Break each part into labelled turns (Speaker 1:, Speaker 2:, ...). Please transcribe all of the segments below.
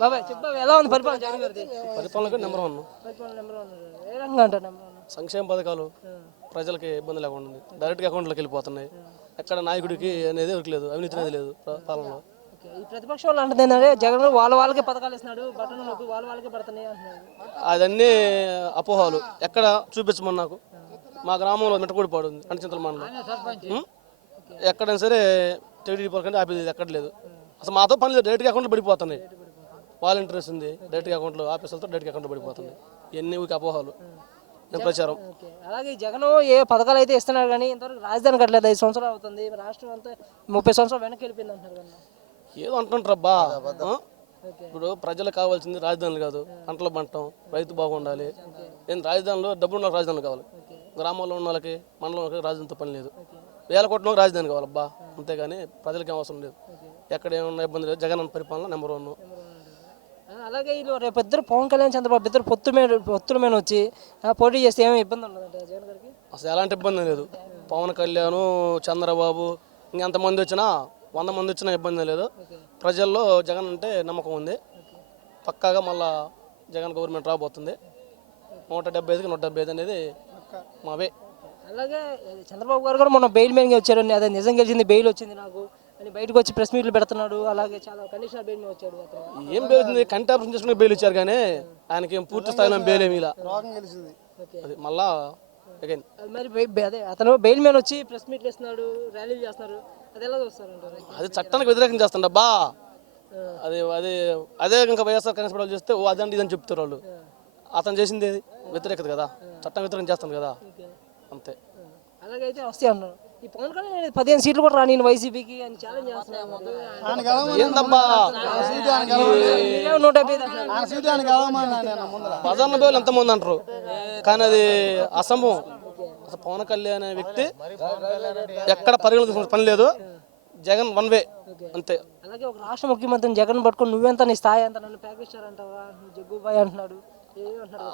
Speaker 1: బాబాయ్ ఎలా ఉంది పరిపాలన? జగన్ గారిది?
Speaker 2: పరిపాలనకు నెంబర్ వన్
Speaker 1: పరిపాలన నెంబర్ వన్ ఏ రకంగా అంటారు నెంబర్ వన్
Speaker 2: సంక్షేమ పథకాలు ప్రజలకి ఇబ్బంది లేకుండా ఉంది. డైరెక్ట్గా అకౌంట్లోకి వెళ్ళిపోతున్నాయి. ఎక్కడ నాయకుడికి అనేది ఎవరికి లేదు అవినీతి అనేది లేదు పాలనలో.
Speaker 1: ఓకే ఈ ప్రతిపక్షం వాళ్ళు ఏంటంటే జగన్ వాళ్ళ వాళ్ళకే పథకాలు ఇస్తున్నాడు బటన్ నొక్కి వాళ్ళ వాళ్ళకే పడుతున్నాయి
Speaker 2: అదన్నీ అపోహాలు. ఎక్కడ చూపించమని నాకు? మా గ్రామంలో మిట్టకూడిపాడు ఉంది కంటిచింతల మండలం? ఎక్కడైనా సరే టీడీపీ పక్కన ఆపేది ఎక్కడ లేదు అసలు మాతో పని లేదు డైరెక్ట్గా అకౌంట్లో పడిపోతున్నాయి. వాలంటీర్స్ ఉంది. డైరెక్ట్గా అకౌంట్లో ఆఫీసులతో డైరెక్ట్గా అకౌంట్లో పడిపోతున్నాయి ఇవన్నీ ఊరికి అపోహాలు. నేను ప్రచారం.
Speaker 1: ఓకే. అలాగే జగన్ ఏ పథకాలు అయితే ఇస్తున్నారు కానీ ఇంతవరకు రాజధాని కట్టలేదు. ఐదు సంవత్సరాలు అవుతుంది. రాష్ట్రం అంతా ముప్పై సంవత్సరాలు వెనక్కి వెళ్ళిపోయింది
Speaker 2: ఏదో అంటుంటారబ్బా ఇప్పుడు ప్రజలకు కావాల్సింది రాజధానులు కాదు. పంటలు పంటం రైతు బాగుండాలి. ఏం రాజధానిలో డబ్బులు ఉన్న రాజధానులు కావాలి. గ్రామాల్లో ఉన్న వాళ్ళకి మండలం వాళ్ళకి రాజధానితో పని లేదు. వేల కోట్ల రాజధాని కావాలబ్బా. అంతేగాని ప్రజలకి ఏం అవసరం లేదు. ఎక్కడ ఏమన్నా ఇబ్బంది లేదు. జగన్ అన్న పరిపాలన నెంబర్ వన్
Speaker 1: అలాగే వీళ్ళు రేపు ఇద్దరు పవన్ కళ్యాణ్ చంద్రబాబు ఇద్దరు పొత్తు మీద పొత్తుల మీద వచ్చి పోటీ చేస్తే ఏమి ఇబ్బంది ఉండదంట జగన్ గారికి?
Speaker 2: అసలు ఎలాంటి ఇబ్బంది లేదు. పవన్ కళ్యాణ్ చంద్రబాబు ఇంకెంతమంది వచ్చినా వంద మంది వచ్చినా ఇబ్బంది లేదు. ప్రజల్లో జగన్ అంటే నమ్మకం ఉంది. పక్కాగా మళ్ళా జగన్ గవర్నమెంట్ రాబోతుంది. నూట డెబ్బై ఐదుకి నూట డెబ్బై ఐదు అనేది మావే.
Speaker 1: అలాగే చంద్రబాబు గారు కూడా మొన్న బెయిల్ మీద వచ్చారు అదే నిజం గెలిచింది బెయిల్ వచ్చింది నాకు. అని బయటకు వచ్చి ప్రెస్ మీట్లు పెడుతున్నాడు. అలాగే చాలా కండిషనల్ బెయిల్ వచ్చాడు
Speaker 2: ఏం బెయిల్ కంటి ఆపరేషన్ చేసుకుని బెయిల్ ఇచ్చారు కానీ ఆయనకి ఏం పూర్తి స్థాయిలో బెయిల్ ఏమి ఇలా. అది మళ్ళా అగైన్
Speaker 1: అది మరి బె- బె- అదే అతను బెయిల్ మీద వచ్చి ప్రెస్ మీట్లు ఇస్తున్నాడు ర్యాలీలు చేస్తున్నారు. అది ఎలా చూస్తారు
Speaker 2: అది చట్టానికి వ్యతిరేకం చేస్తుండబ్బా అది అది అదే ఇంకా వైఎస్ఆర్ కాంగ్రెస్ పార్టీ వాళ్ళు చేస్తే ఓ అదండి ఇదని చెప్తారు వాళ్ళు. అతను చేసింది ఏది? వ్యతిరేకత కదా. చట్టం వ్యతిరేకం చేస్తాను కదా. అంతే.
Speaker 1: అలాగే అయితే వస్తాయి అన్నారు. ఈ పవన్ కళ్యాణ్ పదిహేను సీట్లు కూడా రాని వైసీపీకి అని ఛాలెంజ్.
Speaker 2: పదన్న బేలు ఎంతమంది అంటారు? కానీ అది అసంభవం. అసలు పవన్ కళ్యాణ్ అనే వ్యక్తి ఎక్కడ పరిగణన తీసుకునే పని లేదు. Jagan one way. అంతే.
Speaker 1: అలాగే ఒక రాష్ట్ర ముఖ్యమంత్రిని జగన్ పట్టుకొని నువ్వెంత నీ స్థాయి ఎంత నన్ను ప్యాకేజ్ అంటావా నువ్వు జగ్గుబాయ్ అంటున్నాడు.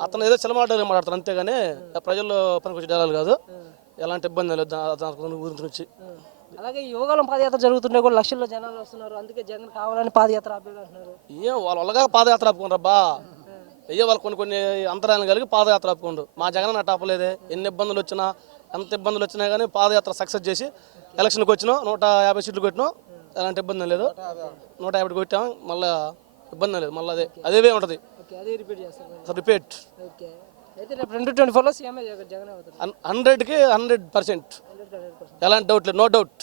Speaker 2: అతను ఏదో చిలమాట మాట్లాడతారు అంతేగాని ప్రజల్లో పనికొచ్చే జనాలు కాదు. ఎలాంటి ఇబ్బంది లేదు దాని గురించి నుంచి
Speaker 1: అలాగే యోగాలం పాదయాత్ర జరుగుతుంటే కూడా లక్షల్లో జనాలు వస్తున్నారు. అందుకే జగన్ కావాలని పాదయాత్ర
Speaker 2: ఏం వాళ్ళ వల్లగా పాదయాత్ర ఆపుకుంటారబ్బా అయ్యే వాళ్ళు కొన్ని కొన్ని అంతరాయాలు కలిగి పాదయాత్ర ఆపుకోండు మా జగన్ అట్ట ఆపలేదే. ఎన్ని ఇబ్బందులు వచ్చినా ఎంత ఇబ్బందులు వచ్చినా కానీ పాదయాత్ర సక్సెస్ చేసి ఎలక్షన్కి వచ్చినాం. నూట యాభై సీట్లు కొట్టినాం. ఎలాంటి ఇబ్బంది లేదు. నూట యాభై కొట్టాం. మళ్ళీ ఇబ్బంది లేదు. మళ్ళీ అదే అదేవే ఉంటుంది.
Speaker 1: రిపీట్ చేస్తారు మరి.
Speaker 2: రిపీట్
Speaker 1: ఓకే అయితే రేపు రెండు ట్వంటీ ఫోర్లో సీఎంఏ జగన్ జగన్ అవుతారు
Speaker 2: హండ్రెడ్కి hundred percent.
Speaker 1: Hundred hundred percent.
Speaker 2: ఎలాంటి డౌట్ లేదు. No doubt